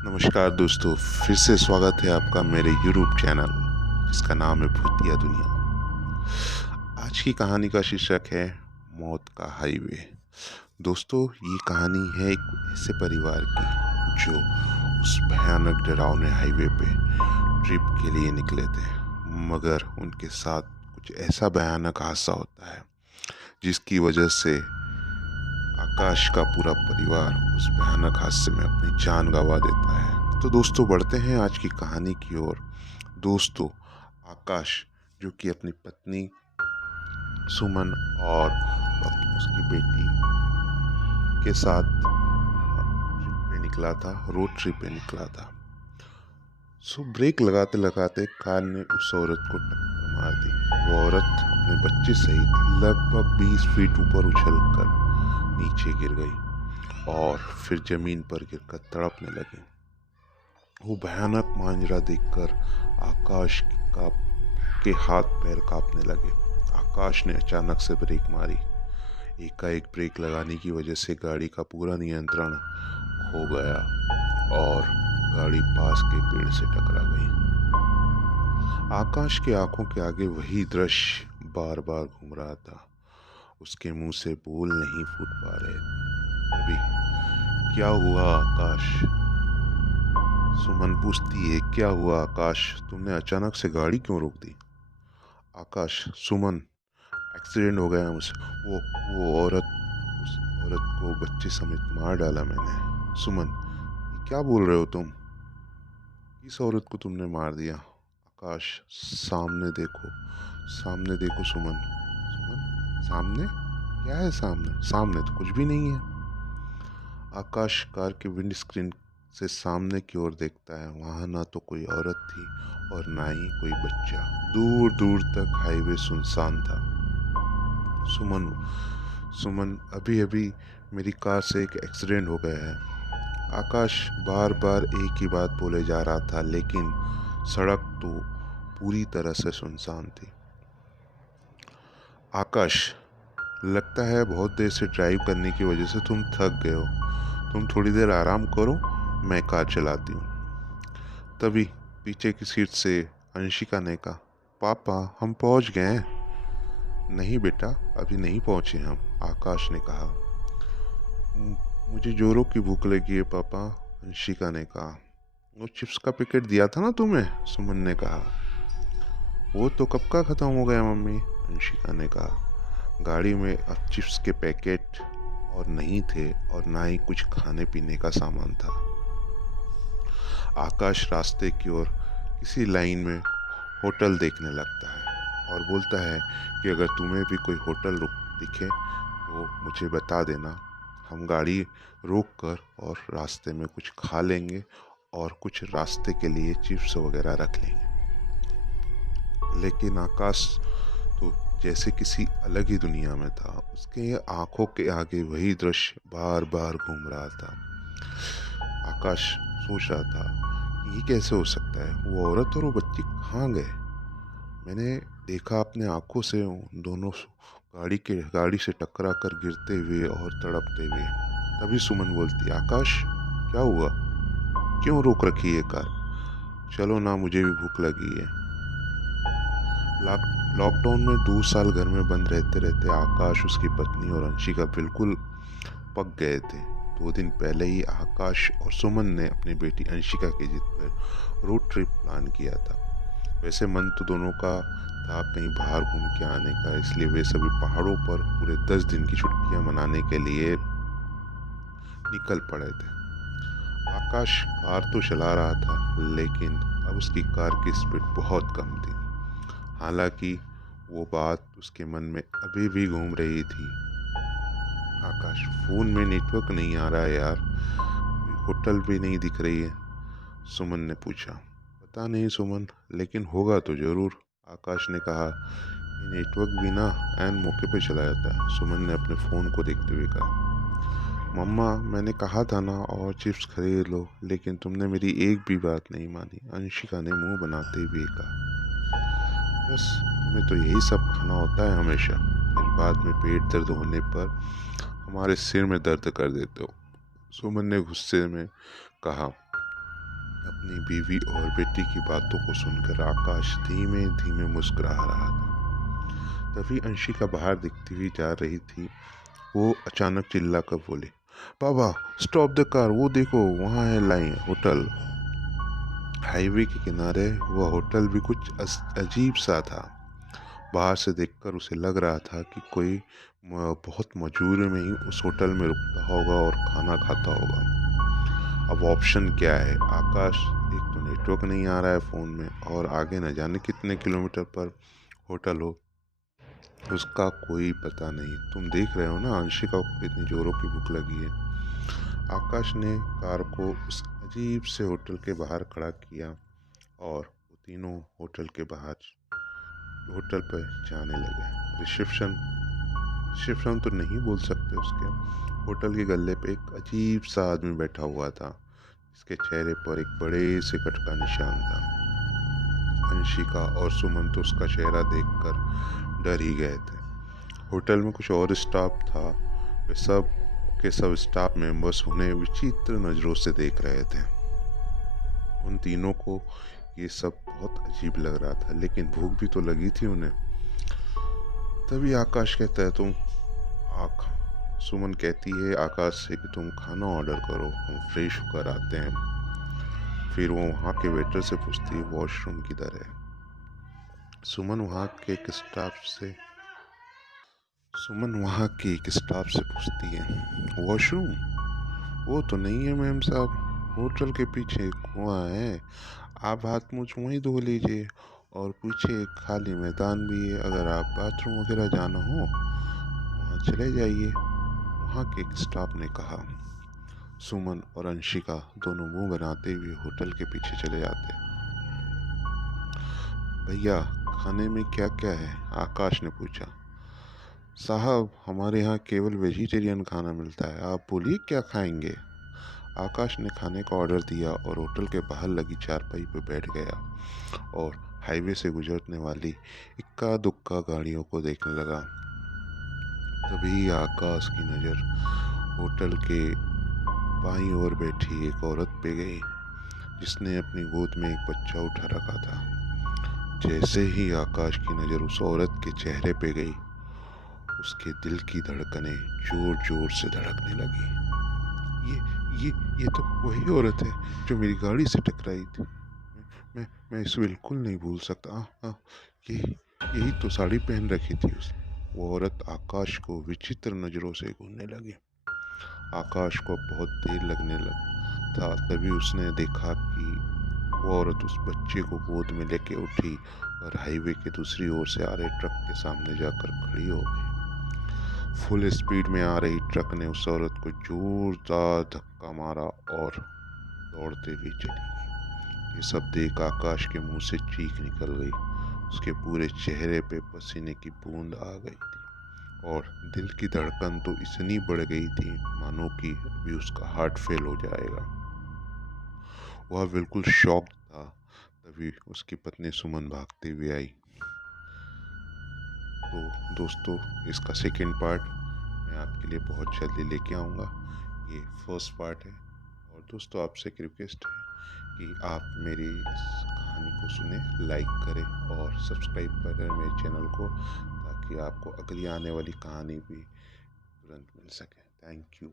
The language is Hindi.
नमस्कार दोस्तों, फिर से स्वागत है आपका मेरे यूट्यूब चैनल जिसका नाम है भूतिया दुनिया। आज की कहानी का शीर्षक है मौत का हाईवे। दोस्तों, ये कहानी है एक ऐसे परिवार की जो उस भयानक डरावने हाईवे पे ट्रिप के लिए निकले थे, मगर उनके साथ कुछ ऐसा भयानक हादसा होता है जिसकी वजह से आकाश का पूरा परिवार उस भयानक हादसे में अपनी जान गंवा देता है। तो दोस्तों, बढ़ते हैं आज की कहानी की ओर। दोस्तों, आकाश जो कि अपनी पत्नी सुमन और उसकी बेटी के साथ ट्रिप पे निकला था, रोड ट्रिप पे निकला था। ब्रेक लगाते लगाते कार ने उस औरत को टक्कर मार दी। वो औरत अपने बच्चे सहित लगभग 20 फीट ऊपर उछलकर नीचे गिर गई और फिर जमीन पर गिरकर तड़पने लगी। वो भयानक मांजरा देखकर आकाश का के हाथ पैर कांपने लगे। आकाश ने अचानक से ब्रेक मारी। एकाएक ब्रेक लगाने की वजह से गाड़ी का पूरा नियंत्रण खो गया और गाड़ी पास के पेड़ से टकरा गई। आकाश की आंखों के आगे वही दृश्य बार बार घूम रहा था। उसके मुंह से बोल नहीं फूट पा रहे। अभी क्या हुआ आकाश? सुमन पूछती है, क्या हुआ आकाश? तुमने अचानक से गाड़ी क्यों रोक दी? आकाश, सुमन, एक्सीडेंट हो गया मुझसे। वो औरत, उस औरत को बच्चे समेत मार डाला मैंने। सुमन, ये क्या बोल रहे हो तुम? किस औरत को तुमने मार दिया? आकाश, सामने देखो, सामने देखो सुमन। सुमन, सामने? क्या है सामने? सामने तो कुछ भी नहीं है। आकाश कार के विंड स्क्रीन से सामने की ओर देखता है। वहां ना तो कोई औरत थी और ना ही कोई बच्चा। दूर दूर तक हाईवे सुनसान था। सुमन, सुमन, अभी अभी मेरी कार से एक एक्सीडेंट हो गया है। आकाश बार बार एक ही बात बोले जा रहा था, लेकिन सड़क तो पूरी तरह से सुनसान थी। आकाश, लगता है बहुत देर से ड्राइव करने की वजह से तुम थक गए हो। तुम थोड़ी देर आराम करो, मैं कार चलाती हूँ। तभी पीछे की सीट से अंशिका ने कहा, पापा, हम पहुँच गए हैं। नहीं बेटा, अभी नहीं पहुँचे हम, आकाश ने कहा। मुझे जोरों की भूख लगी है पापा, अंशिका ने कहा। वो चिप्स का पैकेट दिया था ना तुम्हें, सुमन ने कहा। वो तो कब का ख़त्म हो गया मम्मी, अंशिका ने कहा। गाड़ी में अब चिप्स के पैकेट और नहीं थे और ना ही कुछ खाने पीने का सामान था। आकाश रास्ते की ओर किसी लाइन में होटल देखने लगता है और बोलता है कि अगर तुम्हें भी कोई होटल दिखे तो मुझे बता देना। हम गाड़ी रोक कर और रास्ते में कुछ खा लेंगे और कुछ रास्ते के लिए चिप्स वगैरह रख लेंगे। लेकिन आकाश तो जैसे किसी अलग ही दुनिया में था। उसके आंखों के आगे वही दृश्य बार बार घूम रहा था। आकाश सोच रहा था कि ये कैसे हो सकता है? वो औरत और वो बच्ची कहाँ गए? मैंने देखा अपने आंखों से उन दोनों गाड़ी से टकरा कर गिरते हुए और तड़पते हुए। तभी सुमन बोलती, आकाश, क्या हुआ? क्यों रोक रखी है कार? चलो ना, मुझे भी भूख लगी है। लॉकडाउन में 2 साल घर में बंद रहते रहते आकाश, उसकी पत्नी और अंशिका बिल्कुल पक गए थे। 2 दिन पहले ही आकाश और सुमन ने अपनी बेटी अंशिका की जिद पर रोड ट्रिप प्लान किया था। वैसे मन तो दोनों का था कहीं बाहर घूम के आने का, इसलिए वे सभी पहाड़ों पर पूरे 10 दिन की छुट्टियां मनाने के लिए निकल पड़े थे। आकाश कार तो चला रहा था, लेकिन अब उसकी कार की स्पीड बहुत कम थी। हालांकि वो बात उसके मन में अभी भी घूम रही थी। आकाश, फोन में नेटवर्क नहीं आ रहा है यार, कोई होटल भी नहीं दिख रही है, सुमन ने पूछा। पता नहीं सुमन, लेकिन होगा तो जरूर, आकाश ने कहा। ये नेटवर्क भी ना ऐन मौके पे चला जाता है, सुमन ने अपने फ़ोन को देखते हुए कहा। मम्मा, मैंने कहा था ना और चिप्स खरीद लो, लेकिन तुमने मेरी एक भी बात नहीं मानी, अंशिका ने मुंह बनाते हुए कहा। बस तुम्हें तो यही सब खाना होता है हमेशा, फिर बाद में पेट दर्द होने पर हमारे सिर में दर्द कर देते हो, सुमन ने गुस्से में कहा। अपनी बीवी और बेटी की बातों को सुनकर आकाश धीमे धीमे मुस्कुरा रहा था। तभी अंशिका बाहर दिखती हुई जा रही थी। वो अचानक चिल्ला कर बोली, पापा स्टॉप द कार, वो देखो वहाँ है लाइन होटल। हाईवे के किनारे वह होटल भी कुछ अजीब सा था। बाहर से देखकर उसे लग रहा था कि कोई बहुत मजबूरी में ही उस होटल में रुकता होगा और खाना खाता होगा। अब ऑप्शन क्या है आकाश, एक तो नेटवर्क नहीं आ रहा है फ़ोन में और आगे न जाने कितने किलोमीटर पर होटल हो, उसका कोई पता नहीं। तुम देख रहे हो ना अंशिका को कितनी जोरों की भूख लगी है। आकाश ने कार को उस अजीब से होटल के बाहर खड़ा किया और वो तीनों होटल के बाहर होटल पर जाने लगे। रिसेप्शन रिसेप्शन तो नहीं बोल सकते उसके। होटल के गल्ले पे एक अजीब सा आदमी बैठा हुआ था, जिसके चेहरे पर एक बड़े से कट का निशान था। अंशिका और सुमन तो उसका चेहरा देखकर डर ही गए थे। होटल में कुछ और स्टाफ था। वे सब के सब स्टाफ मेंबर्स उन्हें विचित्र नज़रों से देख रहे थे। उन तीनों को ये सब बहुत अजीब लग रहा था, लेकिन भूख भी तो लगी थी उन्हें। तभी आकाश कहता है तुम आख सुमन कहती है आकाश से कि तुम खाना ऑर्डर करो, हम फ्रेश होकर आते हैं। फिर वो वहाँ के वेटर से पूछती है वॉशरूम किधर है। सुमन वहाँ के एक स्टाफ से सुमन वहाँ के एक स्टाफ से पूछती है वॉशरूम वो तो नहीं है मैम साहब, होटल के पीछे एक कुआं है, आप हाथ मुँह वहीं धो लीजिए और पीछे एक खाली मैदान भी है, अगर आप बाथरूम वगैरह जाना हो वहाँ चले जाइए, वहाँ के एक स्टाफ ने कहा। सुमन और अंशिका दोनों मुंह बनाते हुए होटल के पीछे चले जाते। भैया खाने में क्या क्या है, आकाश ने पूछा। साहब हमारे यहाँ केवल वेजिटेरियन खाना मिलता है, आप बोलिए क्या खाएंगे। आकाश ने खाने का ऑर्डर दिया और होटल के बाहर लगी चारपाई पर बैठ गया और हाईवे से गुजरने वाली इक्का दुक्का गाड़ियों को देखने लगा। तभी आकाश की नज़र होटल के बाईं ओर बैठी एक औरत पे गई, जिसने अपनी गोद में एक बच्चा उठा रखा था। जैसे ही आकाश की नज़र उस औरत के चेहरे पे गई, उसके दिल की धड़कनें जोर जोर से धड़कने लगी। ये तो वही औरत है जो मेरी गाड़ी से टकराई थी। मैं इसे बिल्कुल नहीं भूल सकता। ये यही तो साड़ी पहन रखी थी उसने। वो औरत आकाश को विचित्र नज़रों से घूरने लगी। आकाश को बहुत देर लगने लग था। तभी उसने देखा कि वो औरत उस बच्चे को गोद में लेके उठी और हाईवे के दूसरी ओर से आ रहे ट्रक के सामने जाकर खड़ी हो गई। फुल स्पीड में आ रही ट्रक ने उस औरत को जोरदार धक्का मारा और दौड़ते हुए चली गई। ये सब देख आकाश के मुंह से चीख निकल गई। उसके पूरे चेहरे पे पसीने की बूंद आ गई थी और दिल की धड़कन तो इतनी बढ़ गई थी मानो कि अभी उसका हार्ट फेल हो जाएगा। वह बिल्कुल शॉक था। तभी उसकी पत्नी सुमन भागते हुए आई। तो दोस्तों इसका सेकंड पार्ट मैं आपके लिए बहुत जल्दी लेके आऊँगा। ये फर्स्ट पार्ट है और दोस्तों आपसे एक रिक्वेस्ट है कि आप मेरी इस कहानी को सुने, लाइक करें और सब्सक्राइब करें मेरे चैनल को, ताकि आपको अगली आने वाली कहानी भी तुरंत मिल सके। Thank you.